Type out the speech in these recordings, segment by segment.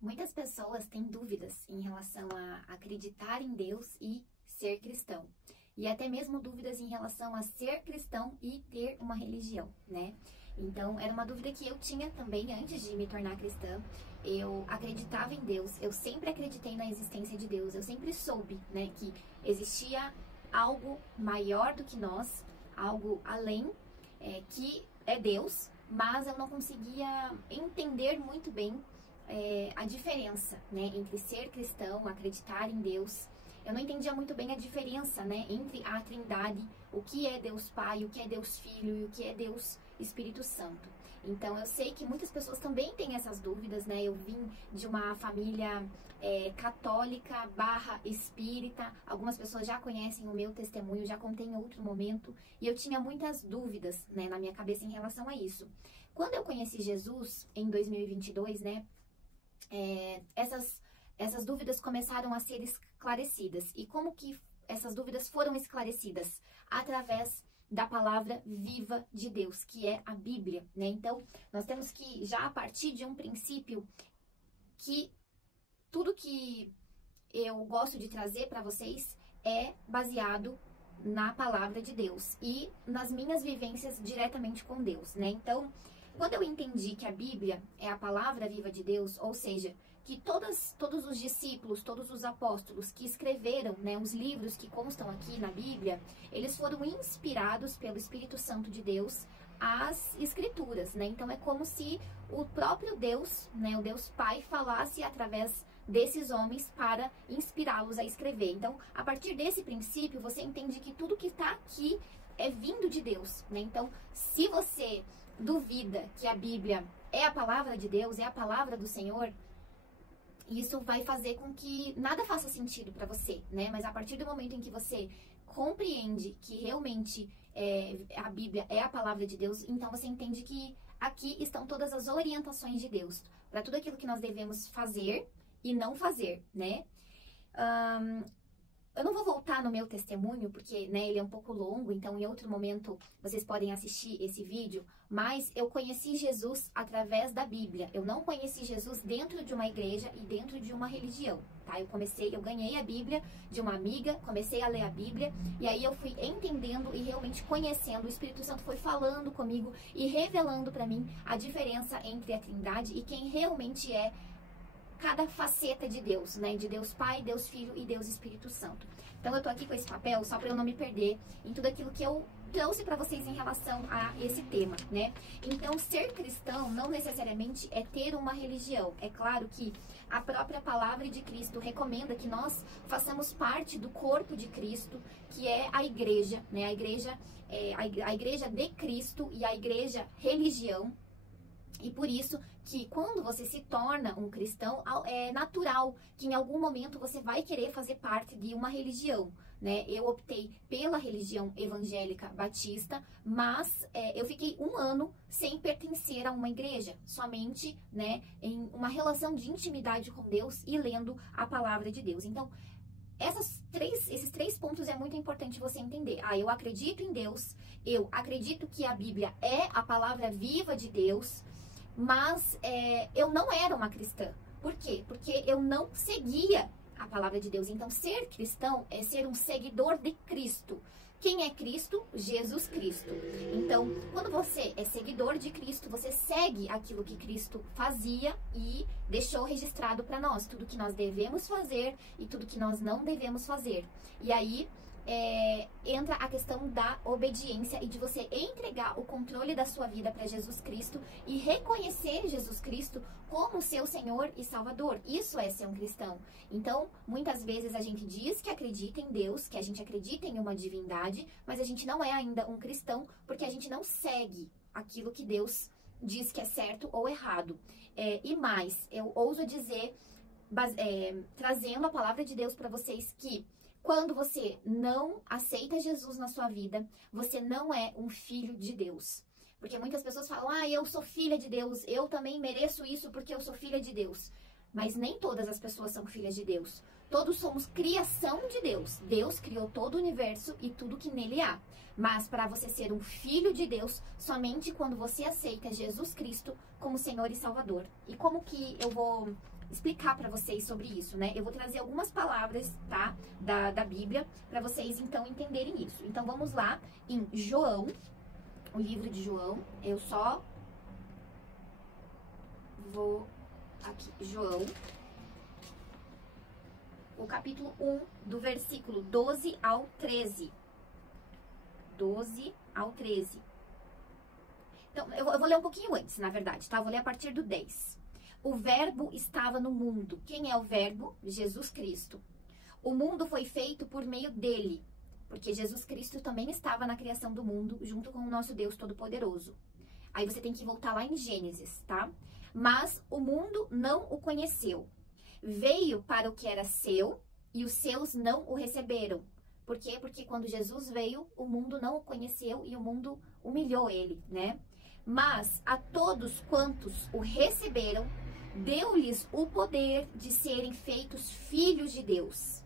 Muitas pessoas têm dúvidas em relação a acreditar em Deus e ser cristão. E até mesmo dúvidas em relação a ser cristão e ter uma religião, né? Então, era uma dúvida que eu tinha também antes de me tornar cristã. Eu acreditava em Deus, eu sempre acreditei na existência de Deus, eu sempre soube, né, que existia algo maior do que nós, algo além, que é Deus, mas eu não conseguia entender muito bem a diferença, né, entre ser cristão, acreditar em Deus. Eu não entendia muito bem a diferença, né, entre a Trindade, o que é Deus Pai, o que é Deus Filho e o que é Deus Espírito Santo. Então, eu sei que muitas pessoas também têm essas dúvidas, né? Eu vim de uma família católica / espírita. Algumas pessoas já conhecem o meu testemunho, já contei em outro momento. E eu tinha muitas dúvidas, né, na minha cabeça em relação a isso. Quando eu conheci Jesus, em 2022, né, essas dúvidas começaram a ser esclarecidas. E como que essas dúvidas foram esclarecidas? Através da palavra viva de Deus, que é a Bíblia, né? Então, nós temos que, já a partir de um princípio, que tudo que eu gosto de trazer para vocês é baseado na palavra de Deus e nas minhas vivências diretamente com Deus, né? Então, quando eu entendi que a Bíblia é a palavra viva de Deus, ou seja, que todos os discípulos, todos os apóstolos que escreveram, né, os livros que constam aqui na Bíblia, eles foram inspirados pelo Espírito Santo de Deus às Escrituras, né? Então é como se o próprio Deus, né, o Deus Pai, falasse através desses homens para inspirá-los a escrever. Então, a partir desse princípio, você entende que tudo que está aqui é vindo de Deus, né? Então, se você duvida que a Bíblia é a palavra de Deus, é a palavra do Senhor, isso vai fazer com que nada faça sentido para você, né? Mas a partir do momento em que você compreende que realmente a Bíblia é a palavra de Deus, então você entende que aqui estão todas as orientações de Deus para tudo aquilo que nós devemos fazer e não fazer, né? Eu não vou voltar no meu testemunho, porque, né, ele é um pouco longo, então em outro momento vocês podem assistir esse vídeo, mas eu conheci Jesus através da Bíblia. Eu não conheci Jesus dentro de uma igreja e dentro de uma religião, tá? Eu ganhei a Bíblia de uma amiga, comecei a ler a Bíblia, e aí eu fui entendendo e realmente conhecendo. O Espírito Santo foi falando comigo e revelando para mim a diferença entre a Trindade e quem realmente é cada faceta de Deus, né? De Deus Pai, Deus Filho e Deus Espírito Santo. Então eu tô aqui com esse papel só para eu não me perder em tudo aquilo que eu trouxe para vocês em relação a esse tema, né? Então, ser cristão não necessariamente é ter uma religião. É claro que a própria palavra de Cristo recomenda que nós façamos parte do corpo de Cristo, que é a igreja, né? A igreja de Cristo e a igreja religião. E por isso que quando você se torna um cristão, é natural que em algum momento você vai querer fazer parte de uma religião, né? Eu optei pela religião evangélica batista, mas eu fiquei 1 ano sem pertencer a uma igreja, somente, né, em uma relação de intimidade com Deus e lendo a palavra de Deus. Então, esses três pontos é muito importante você entender. Eu acredito em Deus, eu acredito que a Bíblia é a palavra viva de Deus, mas eu não era uma cristã. Por quê? Porque eu não seguia a palavra de Deus. Então, ser cristão é ser um seguidor de Cristo. Quem é Cristo? Jesus Cristo. Então, quando você é seguidor de Cristo, você segue aquilo que Cristo fazia e deixou registrado para nós. Tudo que nós devemos fazer e tudo que nós não devemos fazer. E aí entra a questão da obediência e de você entregar o controle da sua vida para Jesus Cristo e reconhecer Jesus Cristo como seu Senhor e Salvador. Isso é ser um cristão. Então, muitas vezes a gente diz que acredita em Deus, que a gente acredita em uma divindade, mas a gente não é ainda um cristão porque a gente não segue aquilo que Deus diz que é certo ou errado. E mais, eu ouso dizer, trazendo a palavra de Deus para vocês, que quando você não aceita Jesus na sua vida, você não é um filho de Deus. Porque muitas pessoas falam, eu sou filha de Deus, eu também mereço isso porque eu sou filha de Deus. Mas nem todas as pessoas são filhas de Deus. Todos somos criação de Deus. Deus criou todo o universo e tudo que nele há. Mas para você ser um filho de Deus, somente quando você aceita Jesus Cristo como Senhor e Salvador. E como que eu vou explicar para vocês sobre isso, né? Eu vou trazer algumas palavras, tá? Da Bíblia, para vocês, então, entenderem isso. Então, vamos lá em João, o livro de João. Eu só vou aqui, João, o capítulo 1, do versículo 12 ao 13. 12 ao 13. Então, eu vou ler um pouquinho antes, na verdade, tá? Eu vou ler a partir do 10. O verbo estava no mundo. Quem é o verbo? Jesus Cristo. O mundo foi feito por meio dele, porque Jesus Cristo também estava na criação do mundo, junto com o nosso Deus Todo-Poderoso. Aí você tem que voltar lá em Gênesis, tá? Mas o mundo não o conheceu. Veio para o que era seu e os seus não o receberam. Por quê? Porque quando Jesus veio, o mundo não o conheceu e o mundo humilhou ele, né? Mas a todos quantos o receberam, deu-lhes o poder de serem feitos filhos de Deus.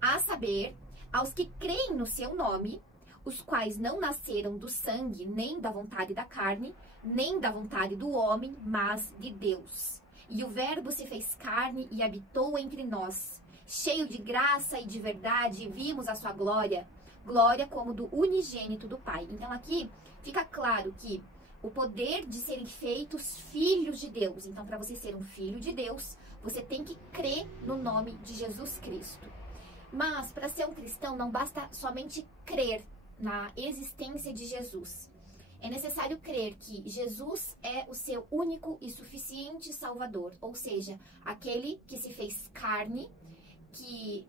A saber, aos que creem no seu nome, os quais não nasceram do sangue, nem da vontade da carne, nem da vontade do homem, mas de Deus. E o verbo se fez carne e habitou entre nós, cheio de graça e de verdade, e vimos a sua glória, glória como do unigênito do Pai. Então aqui fica claro que o poder de serem feitos filhos de Deus. Então, para você ser um filho de Deus, você tem que crer no nome de Jesus Cristo. Mas, para ser um cristão, não basta somente crer na existência de Jesus. É necessário crer que Jesus é o seu único e suficiente Salvador, ou seja, aquele que se fez carne, que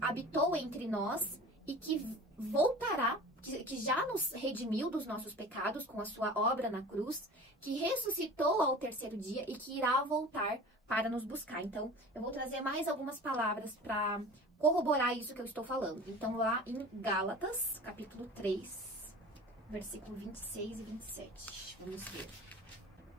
habitou entre nós e que voltará, que já nos redimiu dos nossos pecados com a sua obra na cruz, que ressuscitou ao terceiro dia e que irá voltar para nos buscar. Então, eu vou trazer mais algumas palavras para corroborar isso que eu estou falando. Então, lá em Gálatas, capítulo 3, versículo 26 e 27. Vamos ver.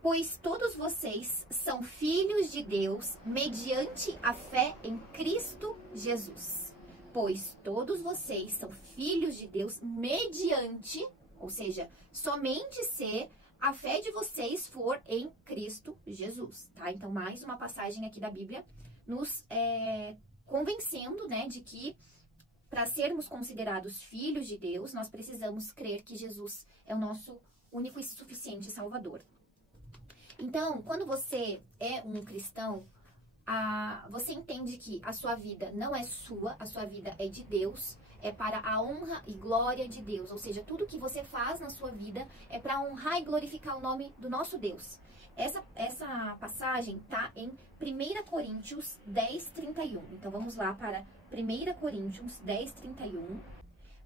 Pois todos vocês são filhos de Deus mediante a fé em Cristo Jesus. Pois todos vocês são filhos de Deus mediante, ou seja, somente se a fé de vocês for em Cristo Jesus, tá? Então, mais uma passagem aqui da Bíblia nos convencendo, né, de que para sermos considerados filhos de Deus, nós precisamos crer que Jesus é o nosso único e suficiente Salvador. Então, quando você é um cristão, você entende que a sua vida não é sua, a sua vida é de Deus, é para a honra e glória de Deus. Ou seja, tudo que você faz na sua vida é para honrar e glorificar o nome do nosso Deus. Essa passagem está em 1 Coríntios 10, 31. Então, vamos lá para 1 Coríntios 10, 31.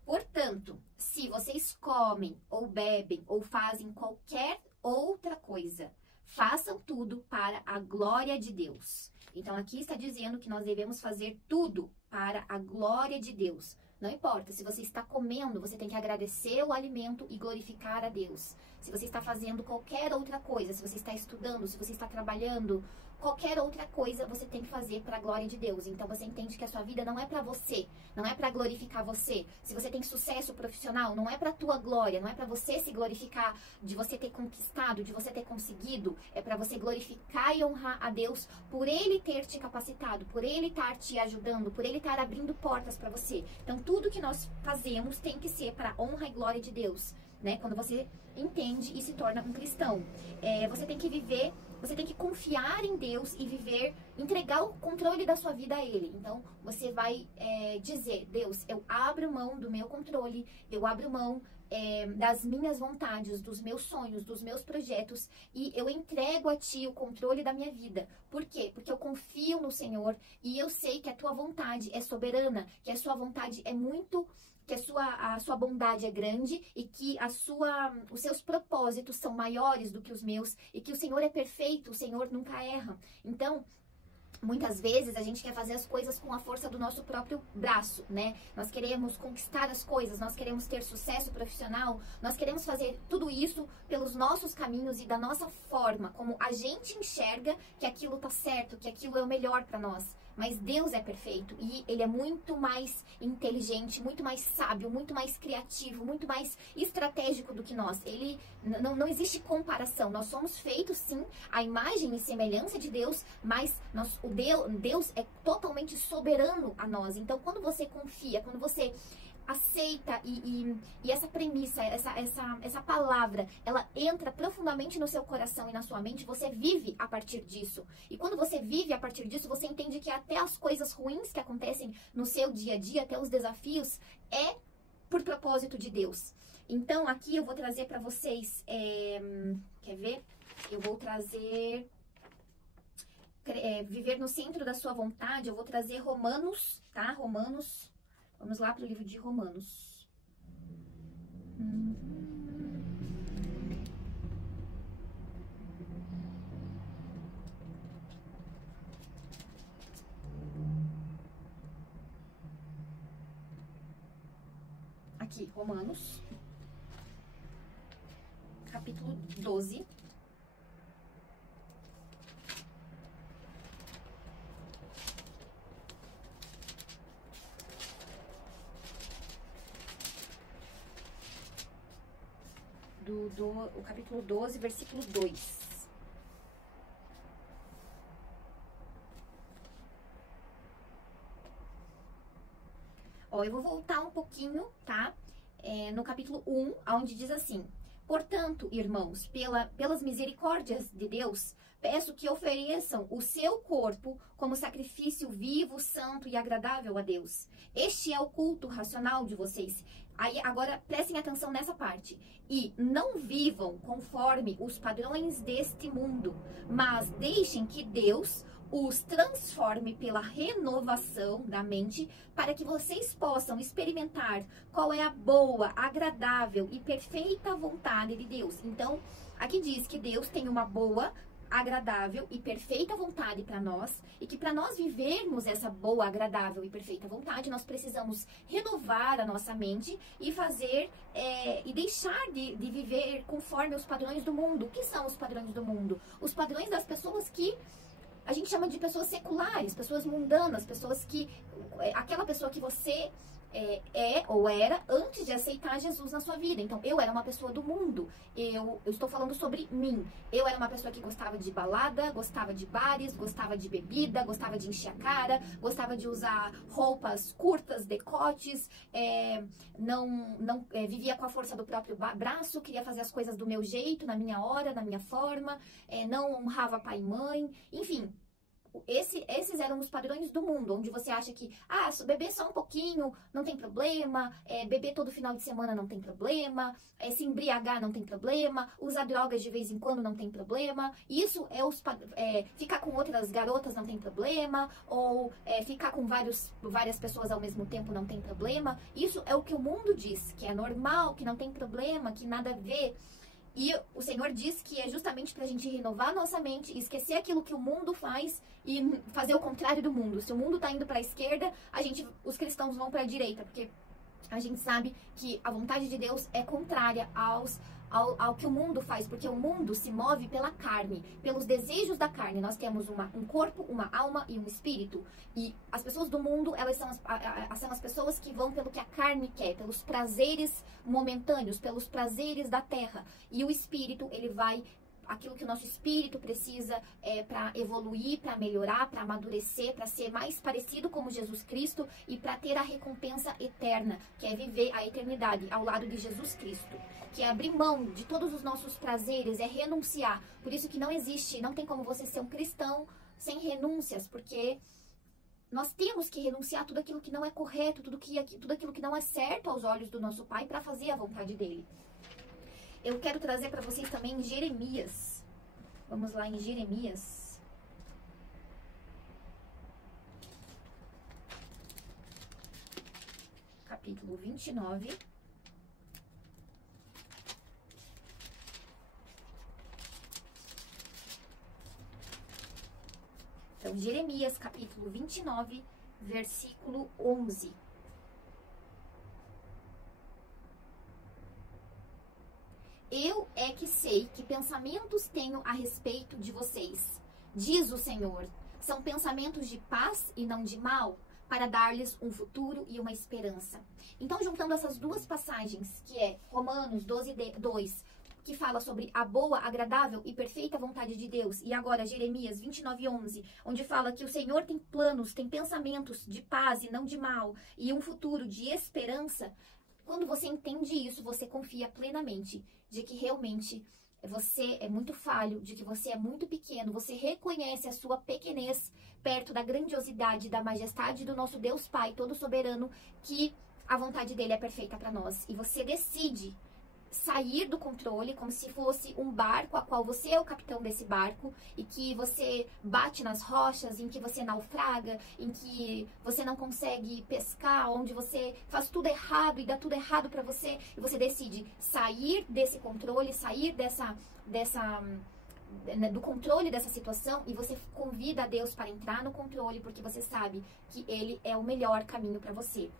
Portanto, se vocês comem ou bebem ou fazem qualquer outra coisa, façam tudo para a glória de Deus. Então, aqui está dizendo que nós devemos fazer tudo para a glória de Deus. Não importa, se você está comendo, você tem que agradecer o alimento e glorificar a Deus. Se você está fazendo qualquer outra coisa, se você está estudando, se você está trabalhando, qualquer outra coisa você tem que fazer para a glória de Deus. Então você entende que a sua vida não é para você, não é para glorificar você. Se você tem sucesso profissional, não é para a tua glória, não é para você se glorificar de você ter conquistado, de você ter conseguido. É para você glorificar e honrar a Deus por Ele ter te capacitado, por Ele estar te ajudando, por Ele estar abrindo portas para você. Então tudo que nós fazemos tem que ser para a honra e glória de Deus, né? Quando você entende e se torna um cristão, você tem que viver, você tem que confiar em Deus e viver, entregar o controle da sua vida a Ele. Então, você vai dizer, Deus, eu abro mão do meu controle, eu abro mão das minhas vontades, dos meus sonhos, dos meus projetos, e eu entrego a Ti o controle da minha vida. Por quê? Porque eu confio no Senhor e eu sei que a Tua vontade é soberana, que a Sua vontade é muito... que a sua bondade é grande e que os seus propósitos são maiores do que os meus e que o Senhor é perfeito, o Senhor nunca erra. Então, muitas vezes a gente quer fazer as coisas com a força do nosso próprio braço, né? Nós queremos conquistar as coisas, nós queremos ter sucesso profissional, nós queremos fazer tudo isso pelos nossos caminhos e da nossa forma, como a gente enxerga que aquilo tá certo, que aquilo é o melhor para nós. mas Deus é perfeito e Ele é muito mais inteligente, muito mais sábio, muito mais criativo, muito mais estratégico do que nós. Ele não existe comparação. Nós somos feitos, sim, à imagem e semelhança de Deus, mas Deus é totalmente soberano a nós. Então, quando você confia, quando você aceita e essa premissa, essa palavra, ela entra profundamente no seu coração e na sua mente, você vive a partir disso. E quando você vive a partir disso, você entende que até as coisas ruins que acontecem no seu dia a dia, até os desafios, é por propósito de Deus. Então, aqui eu vou trazer para vocês, quer ver? Eu vou trazer... viver no centro da sua vontade, eu vou trazer Romanos, tá? Romanos... Vamos lá para o livro de Romanos. Aqui, Romanos, capítulo 12. O capítulo 12, versículo 2. Ó, eu vou voltar um pouquinho, tá? No capítulo 1, onde diz assim: portanto, irmãos, pelas misericórdias de Deus, peço que ofereçam o seu corpo como sacrifício vivo, santo e agradável a Deus. Este é o culto racional de vocês. Aí, agora, prestem atenção nessa parte. E não vivam conforme os padrões deste mundo, mas deixem que Deus os transforme pela renovação da mente, para que vocês possam experimentar qual é a boa, agradável e perfeita vontade de Deus. Então, aqui diz que Deus tem uma boa, agradável e perfeita vontade para nós, e que para nós vivermos essa boa, agradável e perfeita vontade, nós precisamos renovar a nossa mente e fazer e deixar de viver conforme os padrões do mundo. O que são os padrões do mundo? Os padrões das pessoas que a gente chama de pessoas seculares, pessoas mundanas, pessoas que... aquela pessoa que você ou era antes de aceitar Jesus na sua vida. Então, eu era uma pessoa do mundo. Eu estou falando sobre mim. Eu era uma pessoa que gostava de balada, gostava de bares, gostava de bebida, gostava de encher a cara, gostava de usar roupas curtas, decotes, vivia com a força do próprio braço, queria fazer as coisas do meu jeito, na minha hora, na minha forma, não honrava pai e mãe, enfim. Esses eram os padrões do mundo, onde você acha que, beber só um pouquinho não tem problema, beber todo final de semana não tem problema, se embriagar não tem problema, usar drogas de vez em quando não tem problema, isso ficar com outras garotas não tem problema, ou ficar com várias pessoas ao mesmo tempo não tem problema. Isso é o que o mundo diz, que é normal, que não tem problema, que nada a ver. E o Senhor diz que é justamente para a gente renovar a nossa mente, esquecer aquilo que o mundo faz e fazer o contrário do mundo. Se o mundo está indo para a esquerda, os cristãos vão para a direita, porque a gente sabe que a vontade de Deus é contrária ao que o mundo faz, porque o mundo se move pela carne, pelos desejos da carne. Nós temos um corpo, uma alma e um espírito. E as pessoas do mundo, elas são as pessoas que vão pelo que a carne quer, pelos prazeres momentâneos, pelos prazeres da terra. E o espírito, ele vai... aquilo que o nosso espírito precisa para evoluir, para melhorar, para amadurecer, para ser mais parecido com Jesus Cristo e para ter a recompensa eterna, que é viver a eternidade ao lado de Jesus Cristo, que é abrir mão de todos os nossos prazeres, é renunciar. Por isso que não tem como você ser um cristão sem renúncias, porque nós temos que renunciar a tudo aquilo que não é correto, tudo aquilo que não é certo aos olhos do nosso Pai para fazer a vontade dele. Eu quero trazer para vocês também Jeremias. Vamos lá em Jeremias. Capítulo 29. Então, Jeremias, capítulo 29, versículo 11. Eu é que sei que pensamentos tenho a respeito de vocês, diz o Senhor, são pensamentos de paz e não de mal, para dar-lhes um futuro e uma esperança. Então, juntando essas duas passagens, que é Romanos 12:2, que fala sobre a boa, agradável e perfeita vontade de Deus, e agora Jeremias 29:11, onde fala que o Senhor tem planos, tem pensamentos de paz e não de mal, e um futuro de esperança. Quando você entende isso, você confia plenamente de que realmente você é muito falho, de que você é muito pequeno, você reconhece a sua pequenez perto da grandiosidade, da majestade do nosso Deus Pai, todo soberano, que a vontade dele é perfeita para nós. E você decide sair do controle, como se fosse um barco, a qual você é o capitão desse barco, e que você bate nas rochas, em que você naufraga, em que você não consegue pescar, onde você faz tudo errado e dá tudo errado para você, e você decide sair desse controle, sair do controle dessa situação, e você convida a Deus para entrar no controle, porque você sabe que Ele é o melhor caminho para você.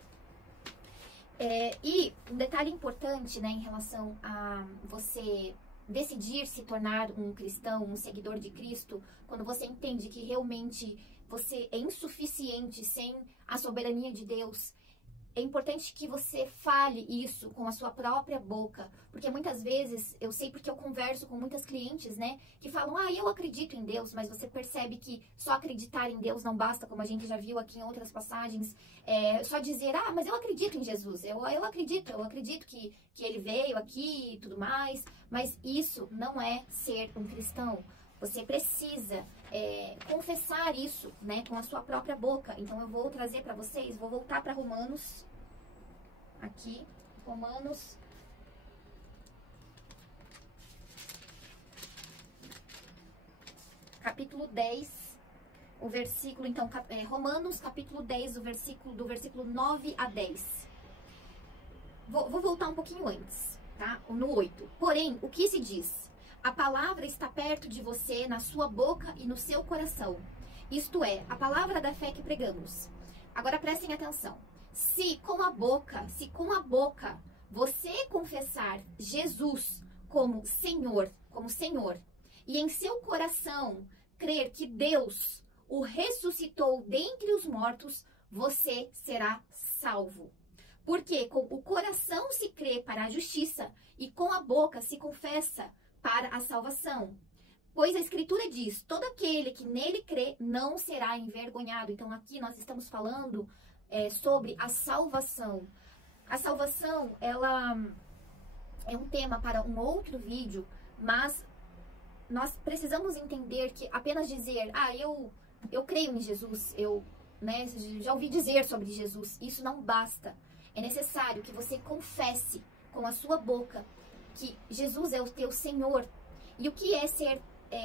E um detalhe importante, né, em relação a você decidir se tornar um cristão, um seguidor de Cristo, quando você entende que realmente você é insuficiente sem a soberania de Deus, é importante que você fale isso com a sua própria boca, porque muitas vezes, eu sei porque eu converso com muitas clientes, né, que falam, eu acredito em Deus, mas você percebe que só acreditar em Deus não basta, como a gente já viu aqui em outras passagens, só dizer, mas eu acredito em Jesus, eu acredito que Ele veio aqui e tudo mais, mas isso não é ser um cristão. Você precisa confessar isso, né, com a sua própria boca. Então eu vou trazer para vocês, vou voltar para Romanos, aqui, Romanos, capítulo 10, o versículo, então, Romanos, capítulo 10, do versículo 9 a 10. Vou voltar um pouquinho antes, tá? No 8. Porém, o que se diz? A palavra está perto de você, na sua boca e no seu coração. Isto é, a palavra da fé que pregamos. Agora prestem atenção. Se com a boca você confessar Jesus como Senhor, e em seu coração crer que Deus o ressuscitou dentre os mortos, você será salvo. Porque com o coração se crê para a justiça e com a boca se confessa para a salvação. Pois a Escritura diz, todo aquele que nele crê não será envergonhado. Então aqui nós estamos falando sobre a salvação. A salvação, ela é um tema para um outro vídeo, mas nós precisamos entender que apenas dizer, eu creio em Jesus, já ouvi dizer sobre Jesus, isso não basta. É necessário que você confesse com a sua boca que Jesus é o teu Senhor. E o que é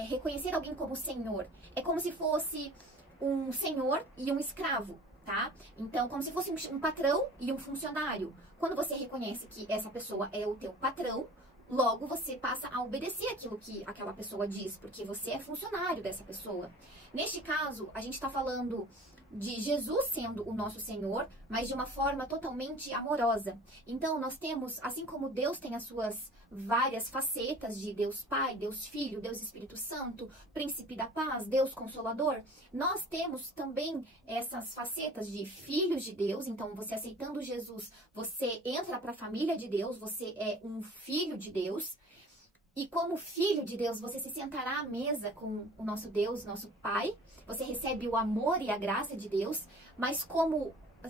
reconhecer alguém como Senhor? É como se fosse um senhor e um escravo, tá? Então, como se fosse um patrão e um funcionário. Quando você reconhece que essa pessoa é o teu patrão, logo você passa a obedecer aquilo que aquela pessoa diz, porque você é funcionário dessa pessoa. Neste caso, a gente está falando de Jesus sendo o nosso Senhor, mas de uma forma totalmente amorosa. Então, nós temos, assim como Deus tem as suas várias facetas de Deus Pai, Deus Filho, Deus Espírito Santo, Príncipe da Paz, Deus Consolador, nós temos também essas facetas de filhos de Deus. Então, você aceitando Jesus, você entra para a família de Deus, você é um filho de Deus. E como filho de Deus, você se sentará à mesa com o nosso Deus, nosso Pai. Você recebe o amor e a graça de Deus, mas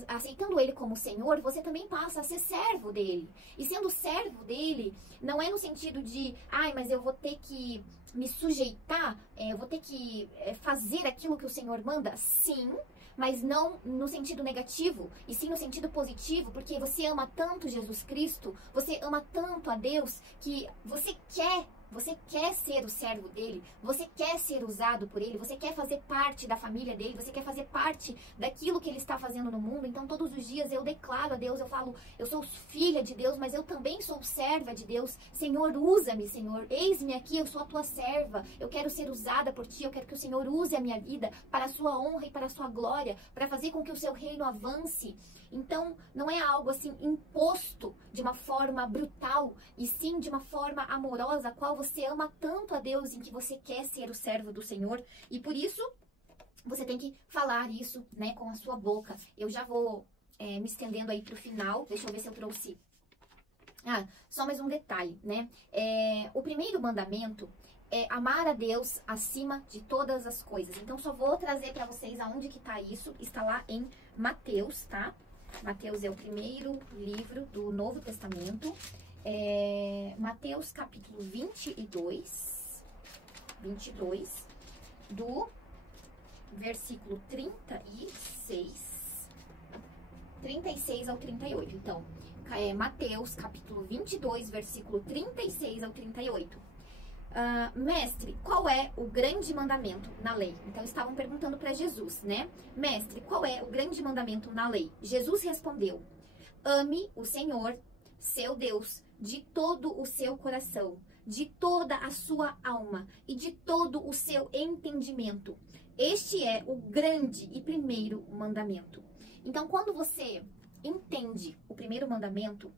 aceitando Ele como Senhor, você também passa a ser servo dEle. E sendo servo dEle, não é no sentido de, mas eu vou ter que me sujeitar, eu vou ter que fazer aquilo que o Senhor manda. Sim, mas não no sentido negativo, e sim no sentido positivo, porque você ama tanto Jesus Cristo, você ama tanto a Deus, que você quer ser o servo dele, você quer ser usado por ele, você quer fazer parte da família dele, você quer fazer parte daquilo que ele está fazendo no mundo. Então todos os dias eu declaro a Deus, eu falo, eu sou filha de Deus, mas eu também sou serva de Deus. Senhor, usa-me, Senhor, eis-me aqui, eu sou a tua serva, eu quero ser usada por ti, eu quero que o Senhor use a minha vida para a sua honra e para a sua glória, para fazer com que o seu reino avance. Então, não é algo assim imposto de uma forma brutal, e sim de uma forma amorosa, a qual você ama tanto a Deus, em que você quer ser o servo do Senhor. E por isso, você tem que falar isso, né, com a sua boca. Eu já vou me estendendo aí pro final. Deixa eu ver se eu trouxe. Só mais um detalhe, né? O primeiro mandamento é amar a Deus acima de todas as coisas. Então, só vou trazer para vocês aonde que tá isso. Está lá em Mateus, tá? Mateus é o primeiro livro do Novo Testamento. Mateus capítulo 22, do versículo 36 ao 38. Então, Mateus capítulo 22, versículo 36 ao 38. Mestre, qual é o grande mandamento na lei? Então, estavam perguntando para Jesus, né? Mestre, qual é o grande mandamento na lei? Jesus respondeu: ame o Senhor, seu Deus, de todo o seu coração, de toda a sua alma e de todo o seu entendimento. Este é o grande e primeiro mandamento. Então, quando você entende o primeiro mandamento,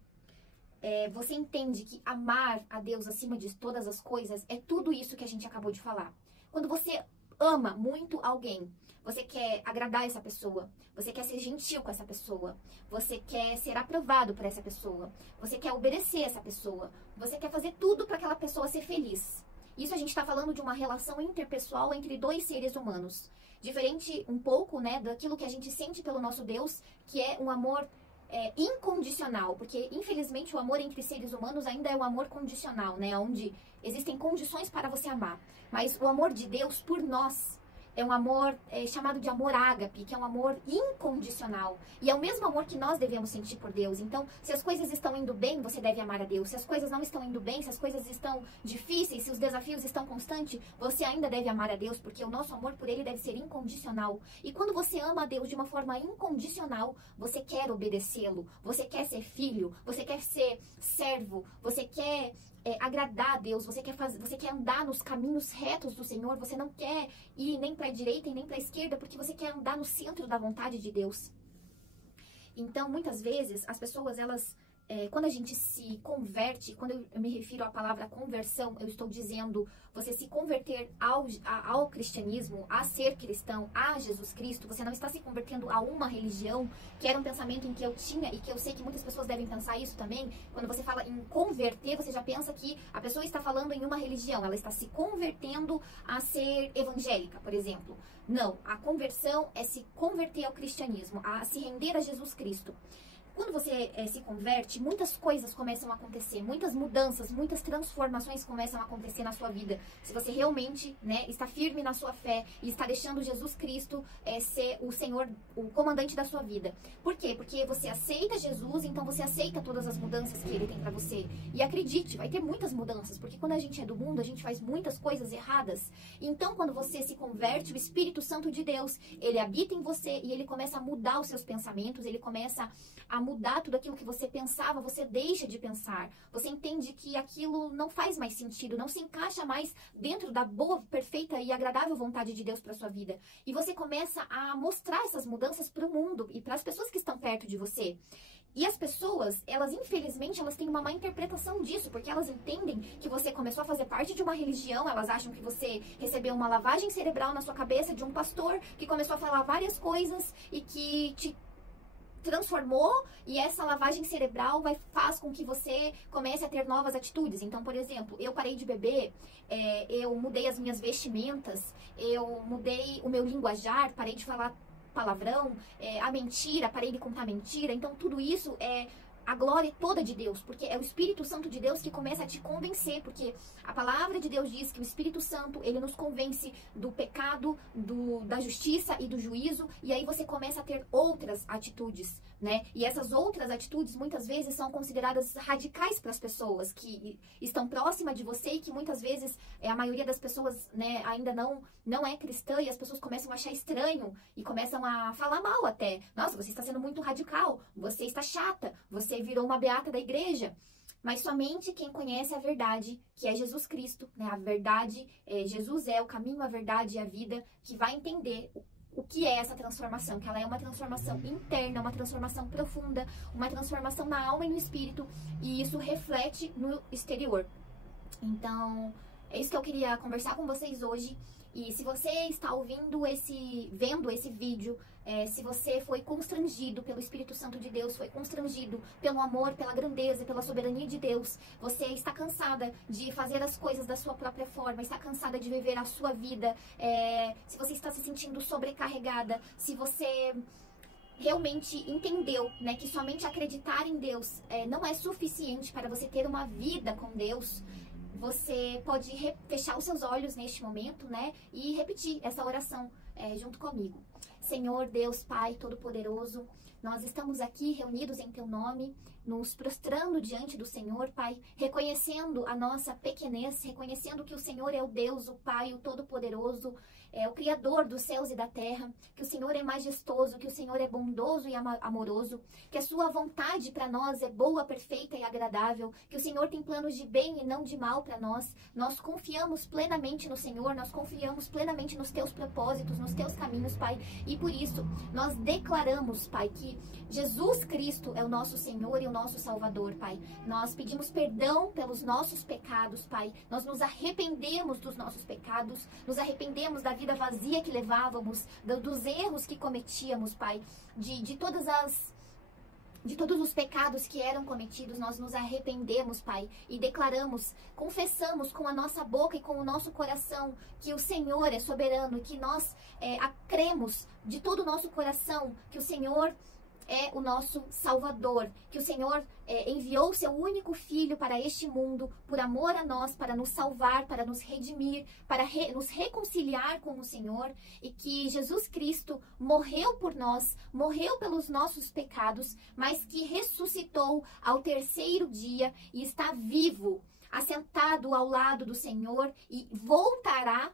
você entende que amar a Deus acima de todas as coisas é tudo isso que a gente acabou de falar. Quando você ama muito alguém, você quer agradar essa pessoa, você quer ser gentil com essa pessoa, você quer ser aprovado por essa pessoa, você quer obedecer essa pessoa, você quer fazer tudo para aquela pessoa ser feliz. Isso a gente está falando de uma relação interpessoal entre dois seres humanos. Diferente um pouco, né, daquilo que a gente sente pelo nosso Deus, que é um amor incondicional, porque infelizmente o amor entre seres humanos ainda é um amor condicional, né, onde existem condições para você amar. Mas o amor de Deus por nós é um amor chamado de amor ágape, que é um amor incondicional. E é o mesmo amor que nós devemos sentir por Deus. Então, se as coisas estão indo bem, você deve amar a Deus. Se as coisas não estão indo bem, se as coisas estão difíceis, se os desafios estão constantes, você ainda deve amar a Deus, porque o nosso amor por Ele deve ser incondicional. E quando você ama a Deus de uma forma incondicional, você quer obedecê-lo, você quer ser filho, você quer ser servo, você quer agradar a Deus, você quer andar nos caminhos retos do Senhor, você não quer ir nem para a direita e nem para a esquerda, porque você quer andar no centro da vontade de Deus. Então, muitas vezes, as pessoas, quando a gente se converte, quando eu me refiro à palavra conversão, eu estou dizendo você se converter ao cristianismo, a ser cristão, a Jesus Cristo. Você não está se convertendo a uma religião, que era um pensamento em que eu tinha e que eu sei que muitas pessoas devem pensar isso também. Quando você fala em converter, você já pensa que a pessoa está falando em uma religião, ela está se convertendo a ser evangélica, por exemplo. Não, a conversão é se converter ao cristianismo, a se render a Jesus Cristo. Quando você se converte, muitas coisas começam a acontecer, muitas mudanças, muitas transformações começam a acontecer na sua vida. Se você realmente, né, está firme na sua fé e está deixando Jesus Cristo ser o Senhor, o comandante da sua vida. Por quê? Porque você aceita Jesus, então você aceita todas as mudanças que Ele tem para você. E acredite, vai ter muitas mudanças, porque quando a gente é do mundo, a gente faz muitas coisas erradas. Então, quando você se converte, o Espírito Santo de Deus, Ele habita em você e Ele começa a mudar os seus pensamentos, Ele começa a mudar tudo aquilo que você pensava, você deixa de pensar. Você entende que aquilo não faz mais sentido, não se encaixa mais dentro da boa, perfeita e agradável vontade de Deus para sua vida. E você começa a mostrar essas mudanças para o mundo e para as pessoas que estão perto de você. E as pessoas, infelizmente, elas têm uma má interpretação disso, porque elas entendem que você começou a fazer parte de uma religião, elas acham que você recebeu uma lavagem cerebral na sua cabeça de um pastor que começou a falar várias coisas e que te transformou, e essa lavagem cerebral faz com que você comece a ter novas atitudes. Então, por exemplo, eu parei de beber, eu mudei as minhas vestimentas, eu mudei o meu linguajar, parei de falar palavrão, a mentira, parei de contar mentira. Então, tudo isso é a glória toda de Deus, porque é o Espírito Santo de Deus que começa a te convencer, porque a palavra de Deus diz que o Espírito Santo, ele nos convence do pecado, da justiça e do juízo, e aí você começa a ter outras atitudes, né? E essas outras atitudes muitas vezes são consideradas radicais para as pessoas que estão próximas de você e que muitas vezes a maioria das pessoas, né, ainda não é cristã, e as pessoas começam a achar estranho e começam a falar mal até. Nossa, você está sendo muito radical, você está chata, você virou uma beata da igreja. Mas somente quem conhece a verdade, que é Jesus Cristo, né? A verdade, Jesus é o caminho, a verdade e a vida, que vai entender o que é essa transformação, que ela é uma transformação interna, uma transformação profunda, uma transformação na alma e no espírito, e isso reflete no exterior. Então, é isso que eu queria conversar com vocês hoje. E se você está vendo esse vídeo, se você foi constrangido pelo Espírito Santo de Deus, foi constrangido pelo amor, pela grandeza, pela soberania de Deus, você está cansada de fazer as coisas da sua própria forma, está cansada de viver a sua vida, se você está se sentindo sobrecarregada, se você realmente entendeu, né, que somente acreditar em Deus não é suficiente para você ter uma vida com Deus, você pode fechar os seus olhos neste momento, né, e repetir essa oração junto comigo. Senhor, Deus, Pai Todo-Poderoso, nós estamos aqui reunidos em Teu nome, nos prostrando diante do Senhor, Pai, reconhecendo a nossa pequenez, reconhecendo que o Senhor é o Deus, o Pai, o Todo-Poderoso, o Criador dos céus e da terra, que o Senhor é majestoso, que o Senhor é bondoso e amoroso, que a sua vontade para nós é boa, perfeita e agradável, que o Senhor tem planos de bem e não de mal para nós. Nós confiamos plenamente no Senhor, nós confiamos plenamente nos teus propósitos, nos teus caminhos, Pai, e por isso nós declaramos, Pai, que Jesus Cristo é o nosso Senhor e o nosso Salvador, Pai. Nós pedimos perdão pelos nossos pecados, Pai. Nós nos arrependemos dos nossos pecados, nos arrependemos da vida vazia que levávamos, dos erros que cometíamos, Pai, de todos os pecados que eram cometidos. Nós nos arrependemos, Pai, e declaramos, confessamos com a nossa boca e com o nosso coração que o Senhor é soberano, que nós cremos de todo o nosso coração que o Senhor é o nosso Salvador, que o Senhor enviou o seu único Filho para este mundo, por amor a nós, para nos salvar, para nos redimir, para nos reconciliar com o Senhor, e que Jesus Cristo morreu por nós, morreu pelos nossos pecados, mas que ressuscitou ao terceiro dia e está vivo, assentado ao lado do Senhor, e voltará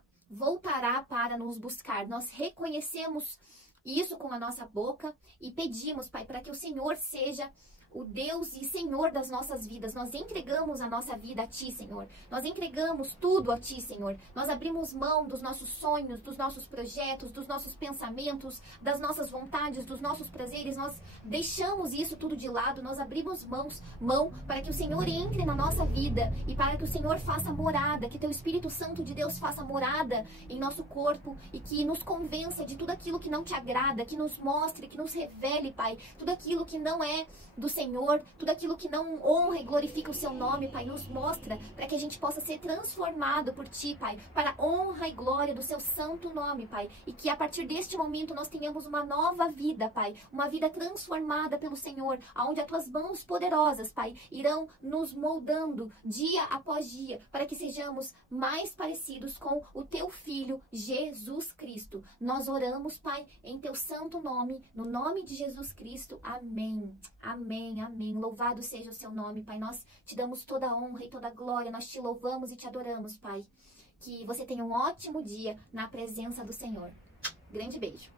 para nos buscar. Nós reconhecemos isso com a nossa boca e pedimos, Pai, para que o Senhor seja o Deus e Senhor das nossas vidas. Nós entregamos a nossa vida a Ti, Senhor. Nós entregamos tudo a Ti, Senhor. Nós abrimos mão dos nossos sonhos, dos nossos projetos, dos nossos pensamentos, das nossas vontades, dos nossos prazeres. Nós deixamos isso tudo de lado. Nós abrimos mão para que o Senhor entre na nossa vida e para que o Senhor faça morada, que Teu Espírito Santo de Deus faça morada em nosso corpo e que nos convença de tudo aquilo que não Te agrada, que nos mostre, que nos revele, Pai, tudo aquilo que não é do Senhor, tudo aquilo que não honra e glorifica o Seu nome, Pai, nos mostra, para que a gente possa ser transformado por Ti, Pai, para a honra e glória do Seu santo nome, Pai, e que a partir deste momento nós tenhamos uma nova vida, Pai, uma vida transformada pelo Senhor, aonde as Tuas mãos poderosas, Pai, irão nos moldando dia após dia, para que sejamos mais parecidos com o Teu Filho, Jesus Cristo. Nós oramos, Pai, em Teu santo nome, no nome de Jesus Cristo. Amém. Amém, amém. Louvado seja o Seu nome, Pai. Nós Te damos toda a honra e toda a glória. Nós Te louvamos e Te adoramos, Pai. Que você tenha um ótimo dia na presença do Senhor. Grande beijo.